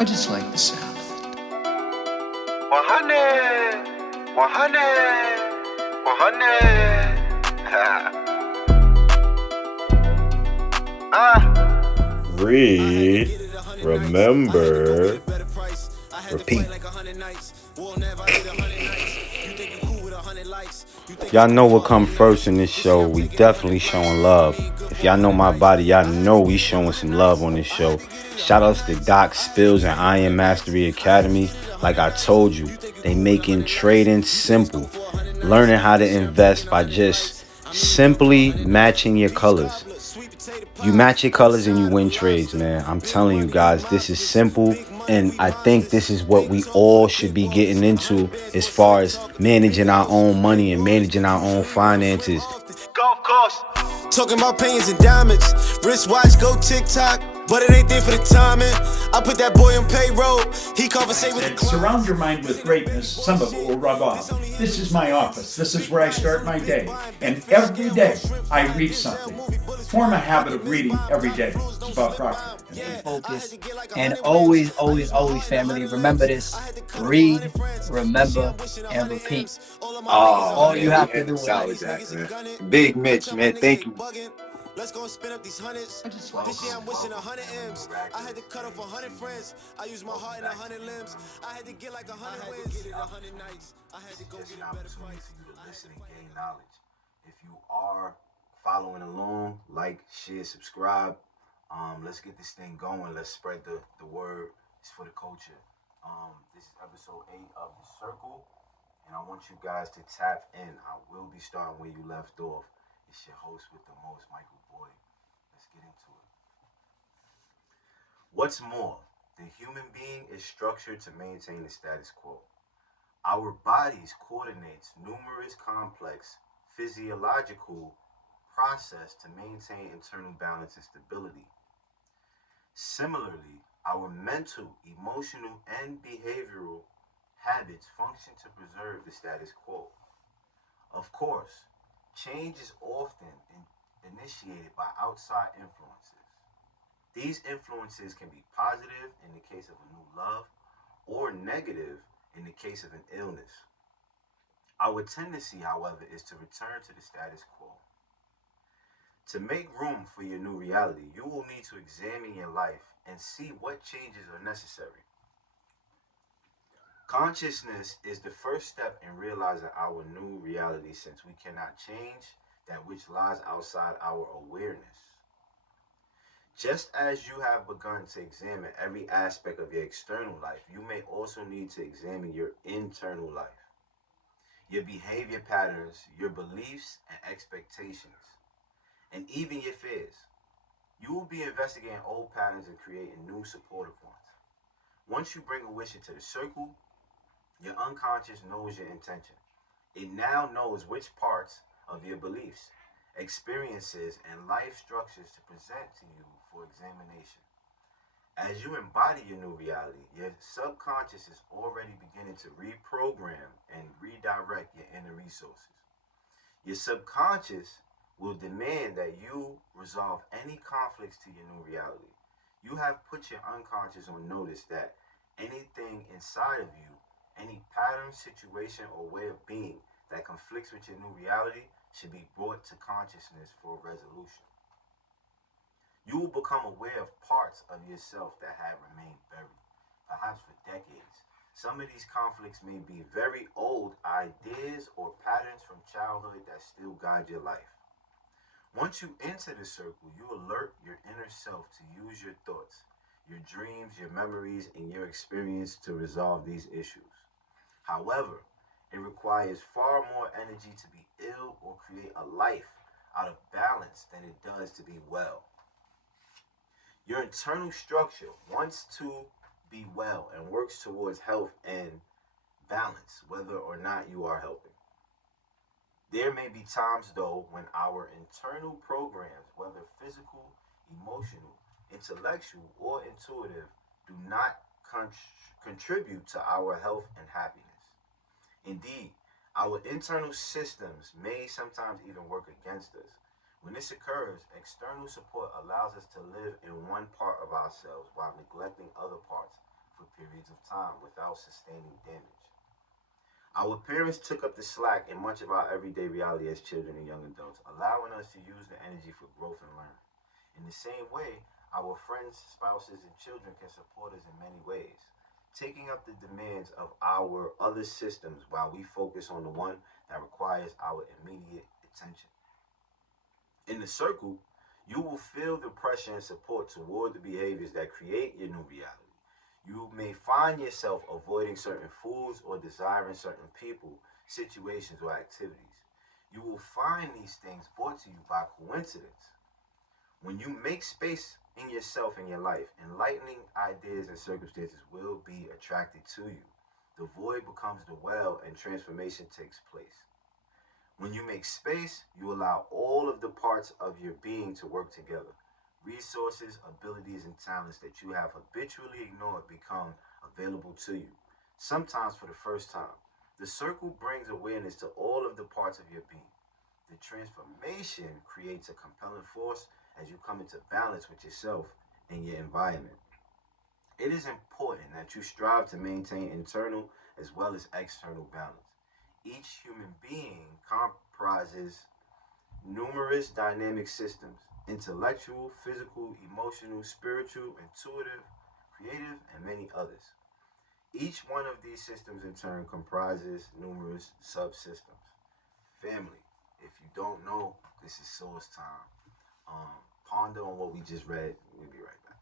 I just like the sound of it. 100, 100, 100. Read, remember, repeat. Y'all know what come first in this show. We definitely showing love. If y'all know my body, y'all know we showing some love on this show. Shout outs to Doc Spills and Iron Mastery Academy. Like I told you, they making trading simple. Learning how to invest by just simply matching your colors. You match your colors and you win trades, man. I'm telling you guys, this is simple. And I think this is what we all should be getting into as far as managing our own money and managing our own finances. Golf course. Talking about pennies and diamonds. Wristwatch, go TikTok. But it ain't there for the timing. I put that boy on payroll. He conversate with the clients. Surround your mind with greatness. Some of it will rub off. This is my office. This is where I start my day. And every day I read something. Form a habit of reading every day. It's about profit. Focus. And always, family, remember this. Read, remember, and repeat. All you have to do is man. Big Mitch, man. Thank you. Let's go and spin up these hundreds. This year I'm wishing 100 M's. I had to cut off 100 friends. I used my heart in 100 limbs. I had to get like 100 wins. 100 nights. I had to go get a better price. For you to listen and gain knowledge. If you are following along, like, share, subscribe. Let's get this thing going. Let's spread the word. It's for the culture. This is episode 8 of The Circle, and I want you guys to tap in. I will be starting where you left off. It's your host with the most, Michael Boyd. Let's get into it. What's more, the human being is structured to maintain the status quo. Our bodies coordinates numerous complex physiological process to maintain internal balance and stability. Similarly, our mental, emotional, and behavioral habits function to preserve the status quo. Of course, change is often initiated by outside influences. These influences can be positive in the case of a new love or negative in the case of an illness. Our tendency, however, is to return to the status quo. To make room for your new reality, you will need to examine your life and see what changes are necessary. Consciousness is the first step in realizing our new reality, since we cannot change that which lies outside our awareness. Just as you have begun to examine every aspect of your external life, you may also need to examine your internal life, your behavior patterns, your beliefs and expectations, and even your fears. You will be investigating old patterns and creating new supportive ones. Once you bring a wish into the circle, your unconscious knows your intention. It now knows which parts of your beliefs, experiences, and life structures to present to you for examination. As you embody your new reality, your subconscious is already beginning to reprogram and redirect your inner resources. Your subconscious will demand that you resolve any conflicts to your new reality. You have put your unconscious on notice that anything inside of you, any pattern, situation, or way of being that conflicts with your new reality should be brought to consciousness for resolution. You will become aware of parts of yourself that have remained buried, perhaps for decades. Some of these conflicts may be very old ideas or patterns from childhood that still guide your life. Once you enter the circle, you alert your inner self to use your thoughts, your dreams, your memories, and your experience to resolve these issues. However, it requires far more energy to be ill or create a life out of balance than it does to be well. Your internal structure wants to be well and works towards health and balance, whether or not you are helping. There may be times, though, when our internal programs, whether physical, emotional, intellectual, or intuitive, do not contribute to our health and happiness. Indeed, our internal systems may sometimes even work against us. When this occurs, external support allows us to live in one part of ourselves while neglecting other parts periods of time without sustaining damage. Our parents took up the slack in much of our everyday reality as children and young adults, allowing us to use the energy for growth and learning. In the same way, our friends, spouses, and children can support us in many ways, taking up the demands of our other systems while we focus on the one that requires our immediate attention. In the circle, you will feel the pressure and support toward the behaviors that create your new reality. You may find yourself avoiding certain foods or desiring certain people, situations, or activities. You will find these things brought to you by coincidence. When you make space in yourself and your life, enlightening ideas and circumstances will be attracted to you. The void becomes the well and transformation takes place. When you make space, you allow all of the parts of your being to work together. Resources, abilities, and talents that you have habitually ignored become available to you, sometimes for the first time. The circle brings awareness to all of the parts of your being. The transformation creates a compelling force as you come into balance with yourself and your environment. It is important that you strive to maintain internal as well as external balance. Each human being comprises numerous dynamic systems: intellectual, physical, emotional, spiritual, intuitive, creative, and many others. Each one of these systems in turn comprises numerous subsystems. Family, if you don't know, this is source time. Ponder on what we just read. We'll be right back.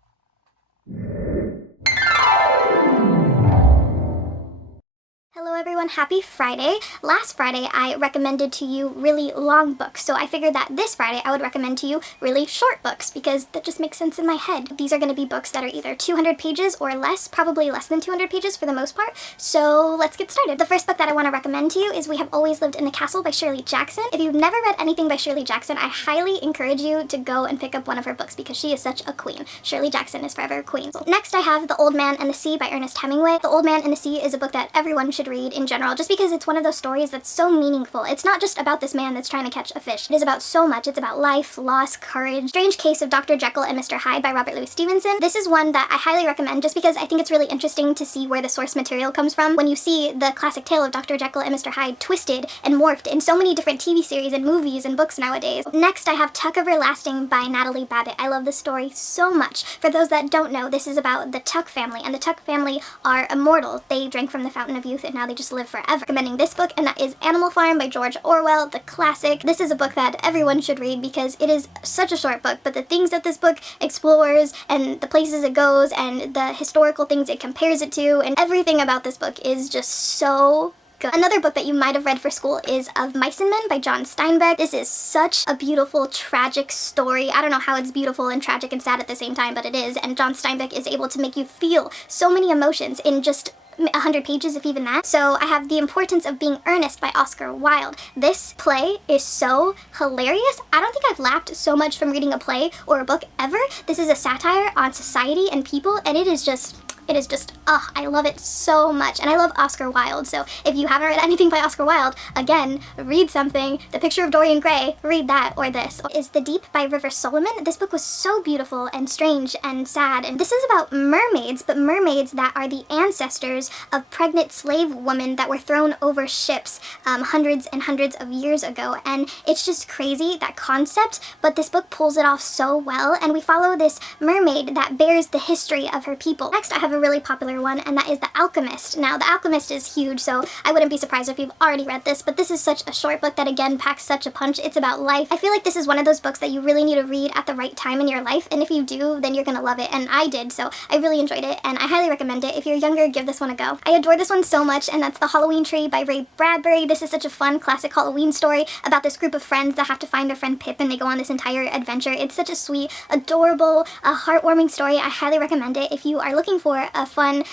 Hello everyone, happy Friday. Last Friday I recommended to you really long books, so I figured that this Friday I would recommend to you really short books because that just makes sense in my head. These are going to be books that are either 200 pages or less, probably less than 200 pages for the most part, so let's get started. The first book that I want to recommend to you is We Have Always Lived in the Castle by Shirley Jackson. If you've never read anything by Shirley Jackson, I highly encourage you to go and pick up one of her books because she is such a queen. Shirley Jackson is forever a queen. Next I have The Old Man and the Sea by Ernest Hemingway. The Old Man and the Sea is a book that everyone should read in general, just because it's one of those stories that's so meaningful. It's not just about this man that's trying to catch a fish. It is about so much. It's about life, loss, courage. Strange Case of Dr. Jekyll and Mr. Hyde by Robert Louis Stevenson. This is one that I highly recommend just because I think it's really interesting to see where the source material comes from when you see the classic tale of Dr. Jekyll and Mr. Hyde twisted and morphed in so many different TV series and movies and books nowadays. Next I have Tuck Everlasting by Natalie Babbitt. I love this story so much. For those that don't know, this is about the Tuck family, and the Tuck family are immortal. They drank from the fountain of youth and now they just live forever. Recommending this book, and that is Animal Farm by George Orwell, the classic. This is a book that everyone should read because it is such a short book, but the things that this book explores and the places it goes and the historical things it compares it to and everything about this book is just so good. Another book that you might have read for school is Of Mice and Men by John Steinbeck. This is such a beautiful, tragic story. I don't know how it's beautiful and tragic and sad at the same time, but it is, and John Steinbeck is able to make you feel so many emotions in just 100 pages, if even that. So I have The Importance of Being Earnest by Oscar Wilde. This play is so hilarious. I don't think I've laughed so much from reading a play or a book ever. This is a satire on society and people, and it is just, I love it so much. And I love Oscar Wilde, so if you haven't read anything by Oscar Wilde, again, read something. The Picture of Dorian Gray, read that, or this. Is The Deep by River Solomon. This book was so beautiful and strange and sad, and this is about mermaids, but mermaids that are the ancestors of pregnant slave women that were thrown over ships hundreds and hundreds of years ago, and it's just crazy, that concept, but this book pulls it off so well, and we follow this mermaid that bears the history of her people. Next, I have a really popular one, and that is The Alchemist. Now, The Alchemist is huge, so I wouldn't be surprised if you've already read this, but this is such a short book that again packs such a punch. It's about life. I feel like this is one of those books that you really need to read at the right time in your life, and if you do, then you're gonna love it, and I did, so I really enjoyed it, and I highly recommend it. If you're younger, give this one a go. I adore this one so much, and that's The Halloween Tree by Ray Bradbury. This is such a fun, classic Halloween story about this group of friends that have to find their friend Pip, and they go on this entire adventure. It's such a sweet, adorable, heartwarming story. I highly recommend it. If you are looking for a fun,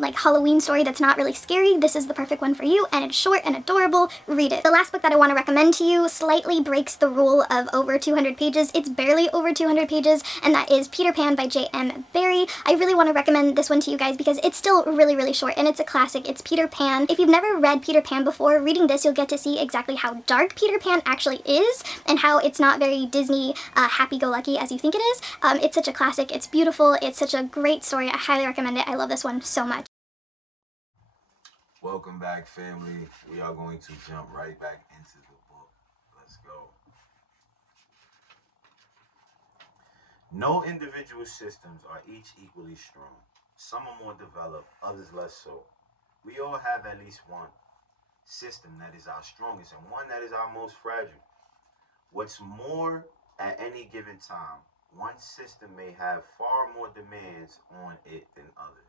like Halloween story that's not really scary, this is the perfect one for you, and it's short and adorable. Read it. The last book that I want to recommend to you slightly breaks the rule of over 200 pages. It's barely over 200 pages, and that is Peter Pan by J.M. Barrie. I really want to recommend this one to you guys because it's still really, really short, and it's a classic. It's Peter Pan. If you've never read Peter Pan before, reading this, you'll get to see exactly how dark Peter Pan actually is, and how it's not very Disney happy-go-lucky as you think it is. It's such a classic. It's beautiful. It's such a great story. I highly recommend recommend it. I love this one so much. Welcome back, family. We are going to jump right back into the book. Let's go. No individual systems are each equally strong. Some are more developed, others less so. We all have at least one system that is our strongest and one that is our most fragile. What's more, at any given time, one system may have far more demands on it than others.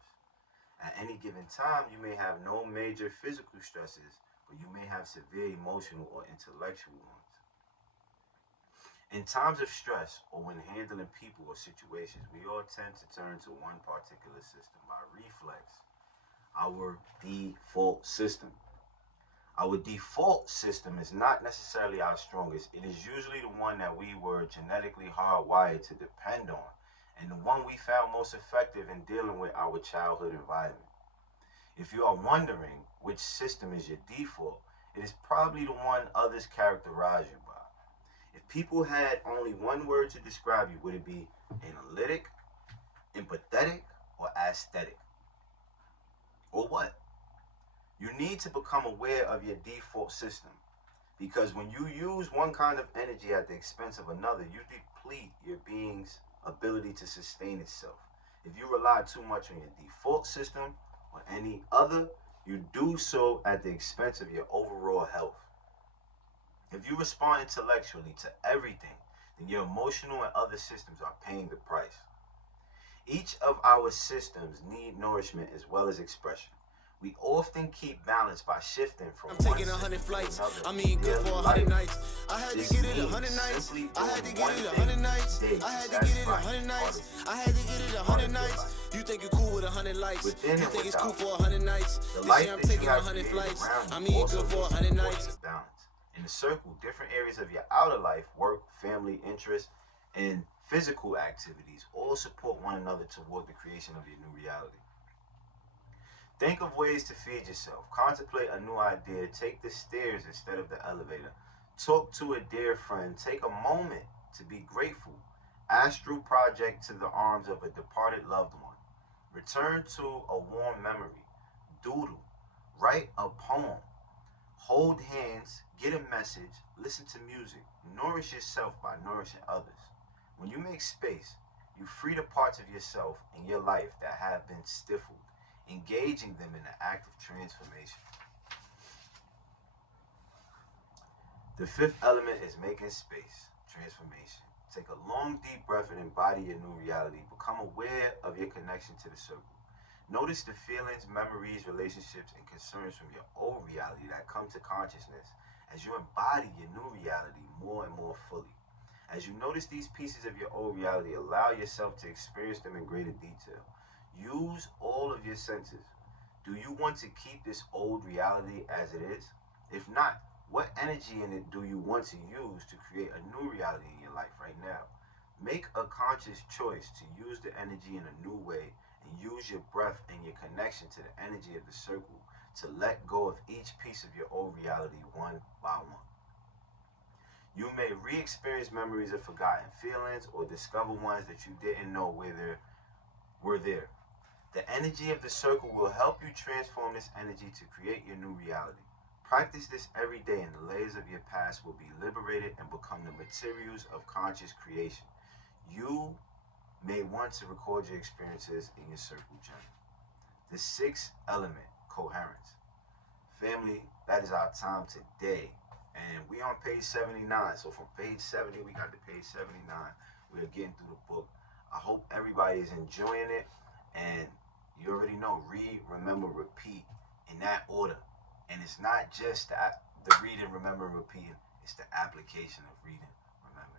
At any given time, you may have no major physical stresses, but you may have severe emotional or intellectual ones. In times of stress or when handling people or situations, we all tend to turn to one particular system by reflex, our default system. Our default system is not necessarily our strongest. It is usually the one that we were genetically hardwired to depend on, and the one we found most effective in dealing with our childhood environment. If you are wondering which system is your default, it is probably the one others characterize you by. If people had only one word to describe you, would it be analytic, empathetic, or aesthetic? Or what? You need to become aware of your default system, because when you use one kind of energy at the expense of another, you deplete your being's ability to sustain itself. If you rely too much on your default system or any other, you do so at the expense of your overall health. If you respond intellectually to everything, then your emotional and other systems are paying the price. Each of our systems need nourishment as well as expression. We often keep balance by shifting from I'm one taking system 100 to flights. another I mean, good for 100 nights. I had to This get it means 100 nights. simply I had to doing get one it thing 100 nights. each day I had to to get it satisfy 100 each nights. part I had to get it of 100 your nights. life. You think you're cool with 100 likes? Within You and think it's cool without. for 100 nights? The This life year I'm that you taking have 100 created flights. around I you mean, also good for needs 100 proportion nights. of balance. In the circle, different areas of your outer life, work, family, interests, and physical activities all support one another toward the creation of your new reality. Think of ways to feed yourself. Contemplate a new idea. Take the stairs instead of the elevator. Talk to a dear friend. Take a moment to be grateful. Astral project to the arms of a departed loved one. Return to a warm memory. Doodle. Write a poem. Hold hands. Get a message. Listen to music. Nourish yourself by nourishing others. When you make space, you free the parts of yourself in your life that have been stifled, engaging them in the act of transformation. The fifth element is making space, transformation. Take a long, deep breath and embody your new reality. Become aware of your connection to the circle. Notice the feelings, memories, relationships, and concerns from your old reality that come to consciousness as you embody your new reality more and more fully. As you notice these pieces of your old reality, allow yourself to experience them in greater detail. Use all of your senses. Do you want to keep this old reality as it is? If not, what energy in it do you want to use to create a new reality in your life right now? Make a conscious choice to use the energy in a new way and use your breath and your connection to the energy of the circle to let go of each piece of your old reality one by one. You may re-experience memories of forgotten feelings or discover ones that you didn't know were there. The energy of the circle will help you transform this energy to create your new reality. Practice this every day and the layers of your past will be liberated and become the materials of conscious creation. You may want to record your experiences in your circle journey. The sixth element, coherence. Family, that is our time today. And we on page 79. So from page 70, we got to page 79. We are getting through the book. I hope everybody is enjoying it. And you already know, read, remember, repeat in that order. And it's not just the reading, remember, repeating. It's the application of reading, remember,